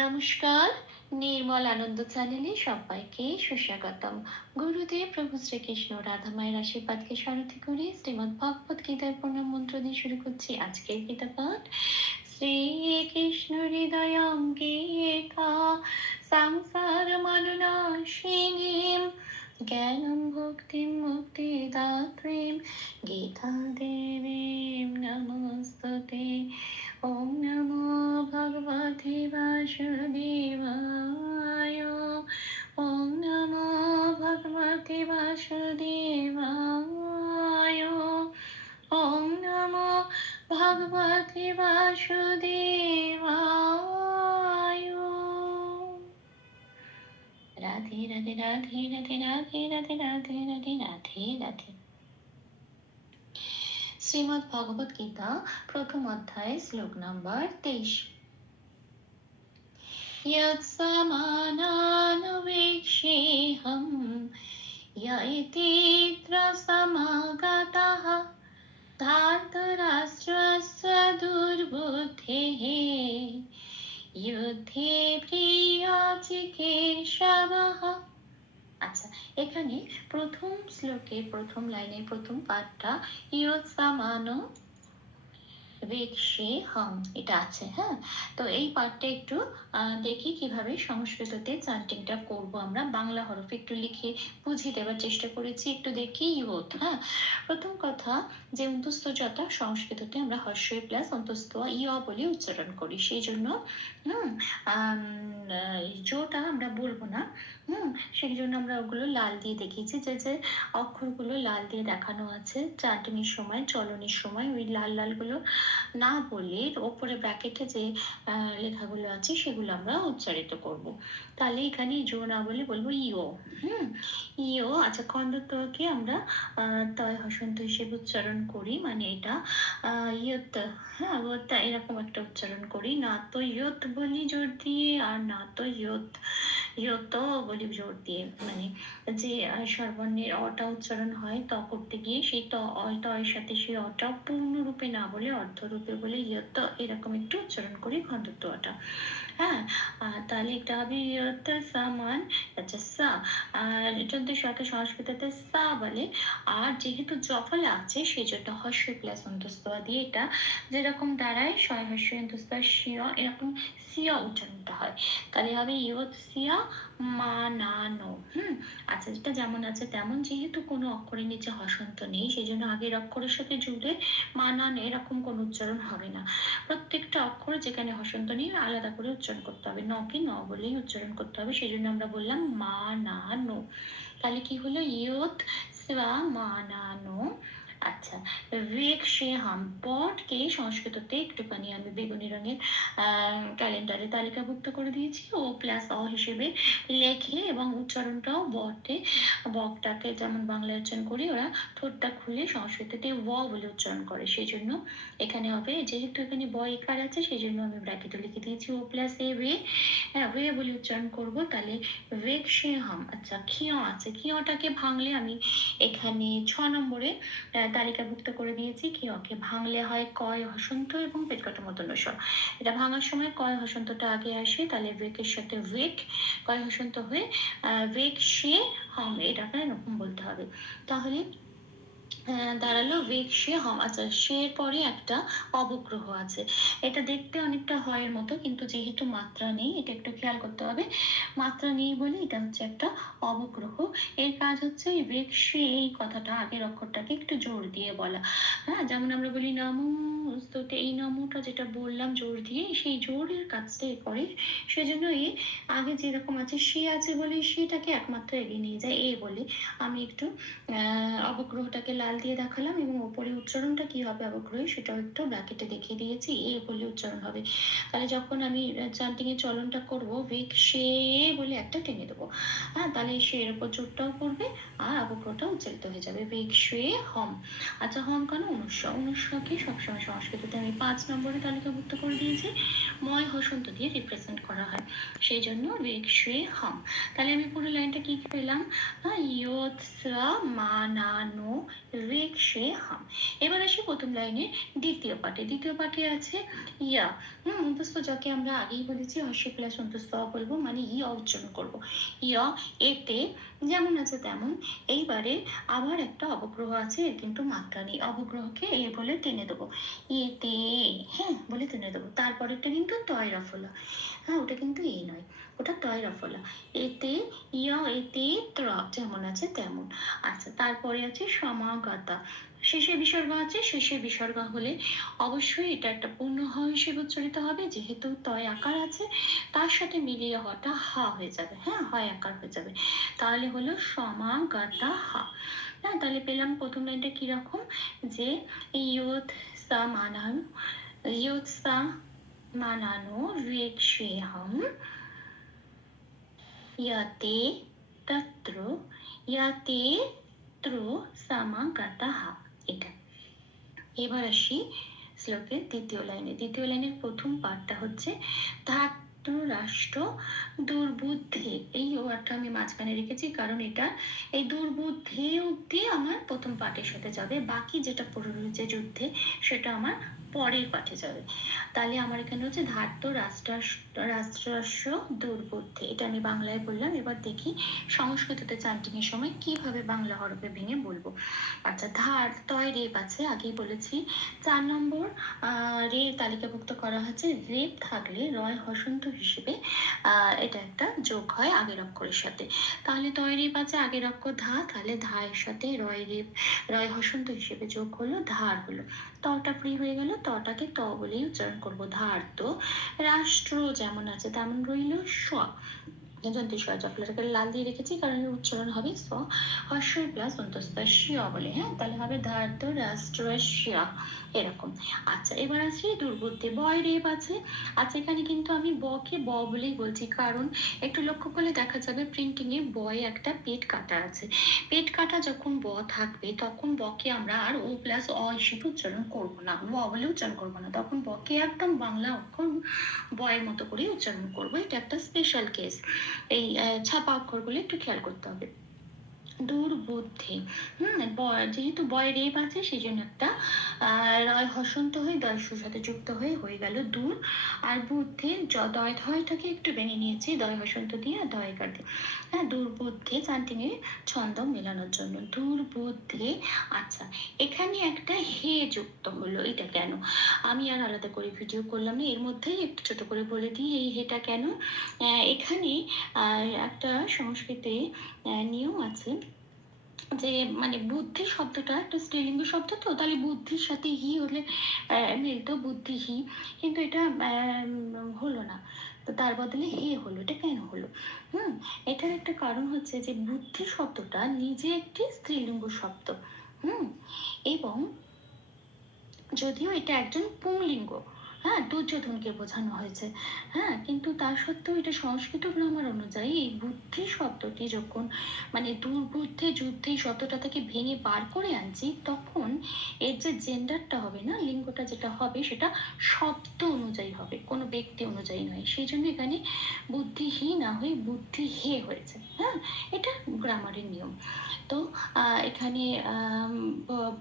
নমস্কার, নির্মল আনন্দ চ্যানেলে সবাইকে সুস্বাগতম। গুরুদেব প্রভু শ্রীকৃষ্ণ রাধা মায়ের আশীর্বাদকে সারথি করে শ্রীমদ ভগবত গীতার প্রণাম মন্ত্র দিয়ে শুরু করছি আজকের গীতা পাঠ শ্রীকৃষ্ণ হৃদয়ং গীতা সংসার মনুনাশিনীম, জ্ঞানম ভক্তিম মুক্তিদাত্রীম গীতা দেবীম নমস্তুতে। ॐ नमो भगवते वासुदेवाय ॐ नमो भगवते वासुदेवाय ॐ नमो भगवते वासुदेवाय राधे राधे राधे राधे राधे राधे राधे राधे राधे राधे শ্রীমদ্ ভগবত গীতা প্রথম অধ্যায় শ্লোক নাম্বার তেইশ यत्समानानुवीक्षेऽहं य इतीत्र समागतः धार्तराष्ट्रस्य दुर्बुद्धेः युद्धे प्रियाचिकेशवः আচ্ছা এখানে প্রথম শ্লোকের প্রথম লাইনের প্রথম পাঠটা ইয়োৎসামানো বেক্ষে হম এটা আছে হ্যাঁ? তো এই পার্টটা একটু দেখি কীভাবে সংস্কৃততে চান্টিংটা করব আমরা। বাংলা হরফে একটু লিখে বুঝিয়ে দেওয়ার চেষ্টা করেছি, একটু দেখি ইয়োত হ্যাঁ? প্রথম কথা, যে অন্তস্থ যথা সংস্কৃততে আমরা হর্ষই প্লাস অন্তস্থ ইয় বলে উচ্চারণ করি। সেই জন্য, হুম জোটা আমরা বলব না, হুম? সেই জন্য আমরা ওগুলো লাল দিয়ে দেখিয়েছি। যে যে অক্ষরগুলো লাল দিয়ে দেখানো আছে চাটনির সময়, চলনের সময়, ওই লাল লালগুলো না বলে ওপরে ব্র্যাকেটে যে লেখাগুলো আছে সেগুলো আমরা উচ্চারিত করব। তাহলে এখানে জো না বলে বলব ইও হুম? ইও আচ্ছা খণ্ডত্বকে আমরা তয় হসন্ত হিসেবে উচ্চারণ করি মানে এটা ইয়ত হ্যাঁ এরকম একটা উচ্চারণ করি। না তো ইয়ত বলি জোর দিয়ে আর না তো ইয়ত ইয়ত বলি জোর দিয়ে। মানে যে আহ, অটা উচ্চারণ হয় ত করতে গিয়ে সেই ত তয়ের সাথে সেই অটা পূর্ণরূপে না বলে অর্ধরূপে বলে ইয়ত এরকম একটু উচ্চারণ করি খণ্ডত্ব অটা হ্যাঁ তাহলে এটা হবে ইয়ত সামান আচ্ছা সা, আর যদি সাথে সংস্কৃততে সা বলে। আর যেহেতু জফলা আছে সেই জন্য হস্য প্লাস অন্তস্তয়া দিয়ে এটা যেরকম দাঁড়ায় ছয় হস্য অন্তস্তয়া শিয়া এরকম সিয়া উচ্চারণটা হয়। তাহলে হবে ইয়ত সিয়া মানানো। হুম আচ্ছা যেটা যেমন আছে তেমন, যেহেতু কোনো অক্ষরের নিচে হসন্ত নেই সেই জন্য আগের অক্ষরের সাথে জুড়ে মানান এরকম কোনো উচ্চারণ হবে না। প্রত্যেকটা অক্ষর যেখানে হসন্ত নেই, আলাদা করে উচ্চারণ করতে হবে। নকে ন বলেই উচ্চারণ করতে হবে সেই জন্য আমরা বললাম মানানো। তাহলে কি হলো? ইয়ত স্বা মানানো। আচ্ছা বেগ সে হাম পটকে সংস্কৃততে একটুখানি আমি বেগুনি রঙের ক্যালেন্ডারে তালিকাভুক্ত করে দিয়েছি। ও প্লাস অ হিসেবে লেখে এবং উচ্চারণটাও বটে। বকটাকে যেমন বাংলায় উচ্চারণ করি, ওরা ঠোঁটটা খুলে সংস্কৃততে ও বলে উচ্চারণ করে। সেই জন্য এখানে হবে, যেহেতু এখানে ব একার আছে সেই জন্য আমি ব্র্যাকেটে লিখে দিয়েছি, ও প্লাস এ ওয়ে হ্যাঁ ওয়ে বলে উচ্চারণ করব, তাহলে সে হাম আচ্ছা খিয় আছে। খিয়টাকে ভাঙলে আমি এখানে ছ নম্বরে তালিকাভুক্ত করে দিয়েছি। কি অকে ভাঙলে হয় কয় হসন্ত এবং পেটকাটা মতন সব এটা ভাঙার সময় কয় হসন্তটা আগে আসে, তাহলে ওয়েকের সাথে ওয়েক কয় হসন্ত হয়ে ওয়েক সে, হম এটাকে এরকম বলতে হবে। তাহলে দাঁড়াল বেগ, সে আচ্ছা সে এর পরে একটা অবগ্রহ আছে। এটা দেখতে অনেকটা হয়ের মতো, কিন্তু যেহেতু মাত্রা নেই, এটা একটু খেয়াল করতে হবে। মাত্রা নেই বলে এটা হচ্ছে একটা অবগ্রহ। এর কাজ হচ্ছে এই বেগ, সে এই কথাটা আগের অক্ষরটাকে একটু জোর দিয়ে বলা। হ্যাঁ যেমন আমরা বলি নমো স্তুতে এই নমোটা যেটা বললাম জোর দিয়ে, সেই জোরের কাজটা এ করে। সেজন্য এ আগে যেরকম আছে, সে আছে বলে সেটাকে একমাত্র এগিয়ে নিয়ে যায়, এ বলে। আমি একটু অবগ্রহটাকে লাল দিয়ে দেখালাম এবং ওপরে উচ্চারণটা কি হবে অবগ্রহে সেটাও একটু ব্র্যাকেটে দেখিয়ে দিয়েছি, এ বলে উচ্চারণ হবে। তাহলে যখন আমি চান্টিং এর চলনটা করব বেগ সে বলে একটা টেনে দেবো। হ্যাঁ তাহলে সে এর উপর জোরটাও পড়বে আর অবগ্রহটা উচ্চারিত হয়ে যাবে। বেগ সে হম। আচ্ছা হম কেন? অনুস্ব অনুস্বকে সবসময় সংস্কৃততে আমি পাঁচ নম্বরে তালিকাভুক্ত করে দিয়েছি। ময় হসন্ত দিয়ে রিপ্রেজেন্ট করা হয়। সেই জন্য রেক সে হম। তাহলে আমি পুরো লাইনটা কি পেলাম? ইয়ত সা মানানো রেক সে হাম। এবার আসি প্রথম লাইনের দ্বিতীয় পাঠে। দ্বিতীয় পাঠে আছে ইয়া। হুম, অন্তস্থ যাকে আমরা আগেই বলেছি, হর্ষে প্লাস অন্তস্থ বলব মানে ই উচ্চারণ করব। ইয়া, এতে যেমন আছে তেমন। এইবারে আবার একটা অবগ্রহ আছে, এর কিন্তু মাত্রা নেই। অবগ্রহকে এ বলে টেনে দেবো। এতে হ্যাঁ বলে টেনে দেবো। তারপরেরটা কিন্তু তয় রফলা হ্যাঁ ওটা কিন্তু এ নয়। ওটা তয় রফলা এতে, ইয়া, এতে ত্র যেমন আছে তেমন। আচ্ছা তারপরে আছে সমাগতা শেষে বিসর্গ আছে শেষে বিসর্গ হলে অবশ্যই এটা একটা পূর্ণ হ হিসেবে উচ্চারিত হবে। যেহেতু তয় আকার আছে, তার সাথে মিলিয়ে হওয়াটা হা হয়ে যাবে। হ্যাঁ হয় আকার হয়ে যাবে। তাহলে হলো সমাগতা হা। হ্যাঁ তাহলে পেলাম প্রথম লাইনটা কীরকম? যে ইয়ত সা মানানো, ইয়ত সা মানানো রেক্ষেহম ইয়াতে তত্র, ইয়াতে ত্র সমাগতঃ এটা। এবার আসি শ্লোকের দ্বিতীয় লাইনে। দ্বিতীয় লাইনের প্রথম পার্টটা হচ্ছে ধাতু রাষ্ট্র দুর্বুদ্ধি। এই ওয়ার্ডটা আমি মাঝখানে রেখেছি, কারণ এটা এই দুর্বুদ্ধি অব্দি আমার প্রথম পার্টের সাথে যাবে। বাকি যেটা রয়েছে যুদ্ধে, সেটা আমার পরের পাঠে যাবে। তাহলে আমার এখানে হচ্ছে ধার্ত রাষ্ট্র রাষ্ট্রাস্য দুর্বুদ্ধি এটা আমি বাংলায় বললাম। এবার দেখি সংস্কৃততে চান্টিং এর সময় কীভাবে বাংলা হরফে ভেঙে বলব। আচ্ছা ধার, তয়, রেপ আছে। আগেই বলেছি। চার নম্বর রে তালিকাভুক্ত করা হচ্ছে রেপ থাকলে রয় হসন্ত হিসেবে এটা একটা যোগ হয় আগের অক্ষরের সাথে। তাহলে তয়, রেপ আছে, আগের অক্ষর ধা। তাহলে ধায়ের সাথে রয়, রেপ, রয় হসন্ত হিসেবে যোগ হলো, ধার হলো। তটা ফ্রি হয়ে গেল। তটাকে ত বলেই উচ্চারণ করব। ধার তো রাষ্ট্র যেমন আছে তেমন রইল স। যন্ত্র স জপলাটাকে লাল দিয়ে রেখেছি, কারণ এর উচ্চারণ হবে স হর্ষ প্লাস অন্তস্থ শিয়া বলে হ্যাঁ? তাহলে হবে ধার্ত রাষ্ট্র শিয়া এরকম। আচ্ছা এবার আসি দুর্বুদ্ধি। বয় রেপ আছে আচ্ছা এখানে কিন্তু আমি বকে ব বলেই বলছি, কারণ একটু লক্ষ্য করলে দেখা যাবে প্রিন্টিং এ বয় একটা পেট কাটা আছে। পেট কাটা যখন ব থাকবে, তখন বকে আমরা আর ও প্লাস অ হিসেবে উচ্চারণ করব না। ব বলে উচ্চারণ করব না। তখন বকে একদম বাংলা অক্ষর বয়ের মতো করে উচ্চারণ করব। এটা একটা স্পেশাল কেস এই ছাপা অক্ষরগুলো একটু খেয়াল করতে হবে। দুর্বুদ্ধি। হুম যেহেতু বয় রেপ আছে সেই জন্য একটা রয় হসন্ত হয়ে দয়সুর সাথে যুক্ত হয়ে হয়ে গেল দূর। আর বুদ্ধি দয়, ধয়টাকে একটু বেনে নিয়েছি, দয় হসন্ত দিয়ে আর দয় কাটে। হ্যাঁ দুর্বুদ্ধি চান্টিংয়ে ছন্দ মেলানোর জন্য। দুর্বুদ্ধি আচ্ছা এখানে একটা হে যুক্ত হলো, এটা কেন? আমি আর আলাদা করে ভিডিও করলাম না, এর মধ্যেই একটু ছোট করে বলে দিই এই হেটা কেন? এখানে একটা সংস্কৃতে নিয়ম আছে। যে মানে বুদ্ধি শব্দটা, একটা স্ত্রীলিঙ্গ শব্দ তো, তাহলে বুদ্ধির সাথে হি হলে মিলত বুদ্ধি হি। কিন্তু এটা হলো না। তো তার বদলে হে হলো, এটা কেন হলো? হুম, এটার একটা কারণ হচ্ছে যে বুদ্ধি শব্দটা নিজে একটি স্ত্রীলিঙ্গ শব্দ। হুম, এবং যদিও এটা একজন পুংলিঙ্গ হ্যাঁ দুর্যোধনকে বোঝানো হয়েছে। হ্যাঁ কিন্তু তা সত্ত্বেও এটা সংস্কৃত গ্রামার অনুযায়ী এই বুদ্ধি শব্দটি যখন মানে দুর্বুদ্ধি যুদ্ধে শব্দটা থেকে ভেঙে বার করে আনছি, তখন এর যে জেন্ডারটা হবে না, লিঙ্গটা যেটা হবে, সেটা শব্দ অনুযায়ী হবে, কোনো ব্যক্তি অনুযায়ী নয়। সেই জন্য এখানে বুদ্ধিহী না হয়ে বুদ্ধি হে হয়েছে। হ্যাঁ এটা গ্রামারের নিয়ম। এখানে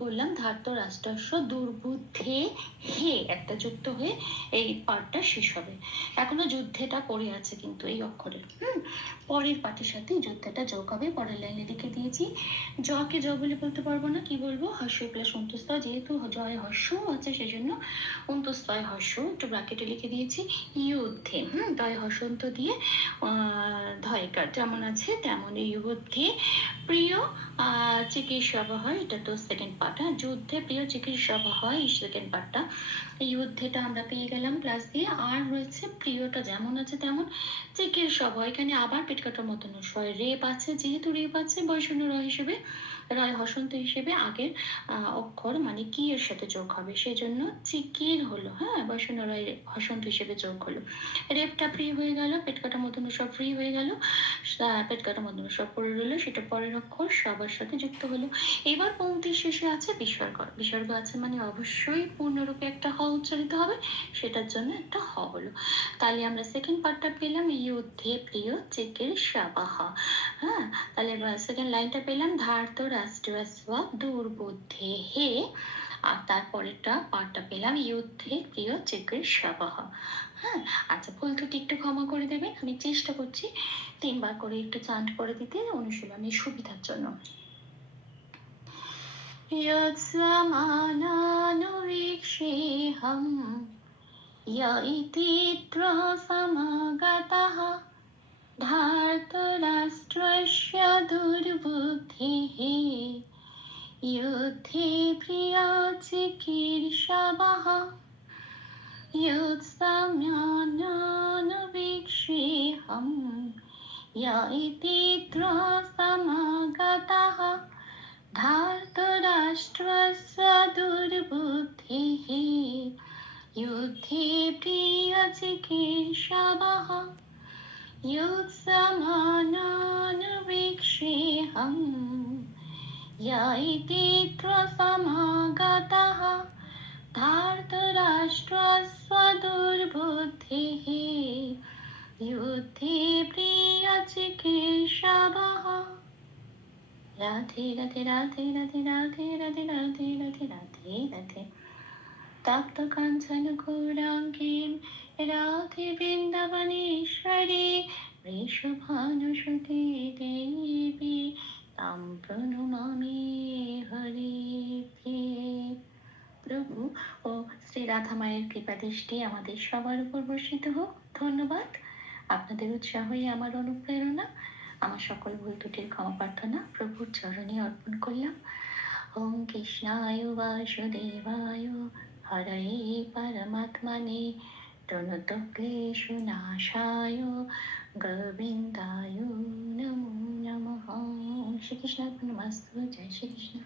বললাম ধার্ত রাষ্ট্রাংশ দুর্বুদ্ধে হে একটা যুক্ত হয়ে এই পার্টটা শেষ হবে। এখনও যুদ্ধেটা পড়ে আছে কিন্তু এই অক্ষরে। হুম? পরের পাঠের সাথে যুদ্ধটা যোগ হবে পরের লাইনে লিখে দিয়েছি। জকে জ বলে বলতে পারব না কি বলব? হর্ষ প্লাস অন্তস্থ যেহেতু জয় হর্ষ আছে সেজন্য অন্তস্থয় হর্ষ একটু ব্র্যাকেটে লিখে দিয়েছি। যুদ্ধে হুম? দয় হর্ষন্ত দিয়ে আহ, ধয়কার যেমন আছে তেমন এই যুদ্ধে প্রিয় আহ, চিকিৎসা হয় এটা তো সেকেন্ড পার্ট হ্যাঁ? যুদ্ধে প্রিয় চিকিৎসা হয় সেকেন্ড পার্টটা এই যুদ্ধেটা আমরা পেয়ে গেলাম প্লাস দিয়ে। আর রয়েছে প্রিয়টা যেমন আছে তেমন। চিকিৎসা হয় এখানে আবার পেট কাটার মতন হয় রেপ আছে যেহেতু রেপ আছে বয়সন্য র হিসেবে রয় হসন্ত হিসেবে আগের অক্ষর মানে কি এর সাথে যোগ হবে? সেই জন্য চিকির হলো হ্যাঁ? বসন্ত রয় হসন্ত হিসেবে যোগ হলো। রেপটা ফ্রি হয়ে গেল পেট কাটা মতন সব ফ্রি হয়ে গেল। আহ, পেট কাটা মতন সব পড়ে রইল সেটা পরের অক্ষর সবার সাথে যুক্ত হলো। এবার পংক্তির শেষে আছে বিসর্গ। বিসর্গ আছে মানে অবশ্যই পূর্ণরূপে একটা হ উচ্চারিত হবে, সেটার জন্য একটা হ হলো তাহলে আমরা সেকেন্ড পার্টটা পেলাম, ইউদ্ধে প্রিয় চেকের সাবাহা। হ্যাঁ তাহলে সেকেন্ড লাইনটা পেলাম, ধার্ত স্বভাব দুর্বুদ্ধে হে। আর তারপরেরটা পার্টটা পেলাম যুদ্ধে প্রিয় চেকের সাবাহা। হ্যাঁ আচ্ছা ভুল ত্রুটি একটু ক্ষমা করে দেবেন আমি চেষ্টা করছি তিনবার করে একটু চান্ট করে দিতে, অনুশীলনের সুবিধার জন্য। يا زمانا نريد شيئا धार्तराष्ट्रस्य दुर्बुद्धिः युद्धे प्रिया चिकीर्षवः युत्सम्यानानवीक्षेऽहं य इति त्रसमागतः धार्तराष्ट्रस्य दुर्बुद्धिः युद्धे प्रियचिकीर्षवः युत्समानानुवीक्षेऽहं य इति समागतः धार्तराष्ट्रस्य दुर्बुद्धिः युद्धे प्रियचिकीर्षवः রাধে রাধে রাধে রাধে রাধে রাধে রাধে রাধে রাধে রাধে। তপ্ত কাঞ্চন গৌরাঙ্গীম রাধে বৃন্দাবনেশ্বরী বৃষভানুসুতে দেবী, তাম প্রণমামি হরি প্রভু ও শ্রী রাধা মায়ের কৃপা দৃষ্টি আমাদের সবার উপর বর্ষিত হোক। ধন্যবাদ। আপনাদের উৎসাহই আমার অনুপ্রেরণা, আমার সকল ভুল ত্রুটির ক্ষমা প্রার্থনা। প্রভুর চরণে অর্পণ করলাম। ওম কৃষ্ণায় বাসুদেবায় হরে পরমাত্মনে প্রণত ক্লেশু নাশায় গোবিন্দায় নমো নমঃ। শ্রীকৃষ্ণ জয় শ্রীকৃষ্ণ।